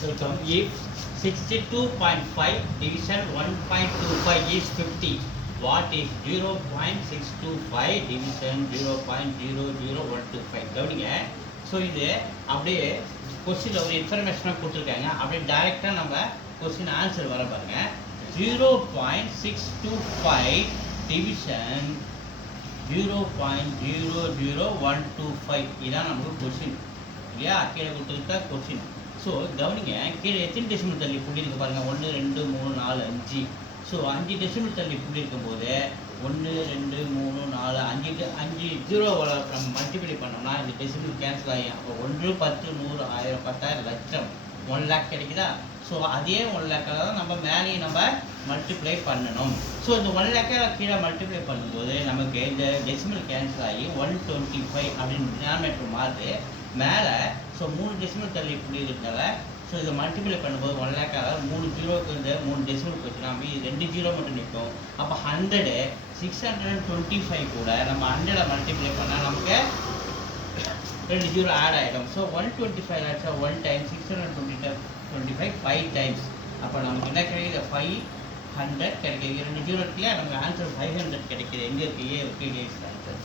So if 62.5 division 1.25 is 50, what is 0.625 division 0.00125? கவனிங்க. So இது அப்படியே கொஸ்டினில் ஒரு இன்ஃபர்மேஷனாக கொடுத்துருக்காங்க. அப்படியே டைரெக்டாக நம்ம கொஸ்டின் ஆன்சர் வர பாருங்க. 0.625 டிவிஷன் 0.00125 இதான் நமக்கு கொஸ்டின் இல்லையா? கீழே கொடுத்துருக்கா கொஸ்டின். ஸோ கவனிங்க, கீழே எத்தனை டெசிமல் தள்ளி புள்ளி இருக்கு பாருங்கள். 1 2 3 4 5. ஸோ 5 டெசிமல் தள்ளி புள்ளி இருக்கும்போது 1 2 3 4 5 ஜீரோவில் நம்ம மல்டிப்ளை பண்ணோம்னா இந்த டெசிமல் கேன்சல் ஆகி அப்போ 1 10 100 1000 10,000 லட்சம் 1 லேக் கிடைக்குதா? ஸோ அதே 1 லேக்காக தான் நம்ம மேலேயும் நம்ம மல்டிப்ளை பண்ணணும். ஸோ இந்த 1 லேக்காக கீழே மல்டிப்ளை பண்ணும்போது நமக்கு இந்த டெசிமல் கேன்சல் ஆகி 125 அப்படின்னு டினாமினேட்டர் மாறுது மேலே. ஸோ 3 டெசிமல் தள்ளி புள்ளி இருக்கிறதால ஸோ இதை மல்டிப்ளை பண்ணும்போது 1 லேக்காக 3 ஜீரோக்கு இந்த 3 டெசிமல் போச்சுன்னா மீதி 2 ஜீரோ மட்டும் நிற்கும். அப்போ 100 625 கூட நம்ம 100 மல்டிப்ளை பண்ணால் நமக்கு 2 ஜீரோ ஆட் ஆகிடும். ஸோ 125 ஆச்சா 1 டைம் 625 5 டைம்ஸ். அப்போ நமக்கு என்ன கிடைக்குது? 500 கிடைக்கிது. 2 ஜீரோ இருக்குல்லையா, நமக்கு ஆன்சர் 500 கிடைக்கிது. எங்கே இருக்குது? ஏ ஓகே ஆன்சர்.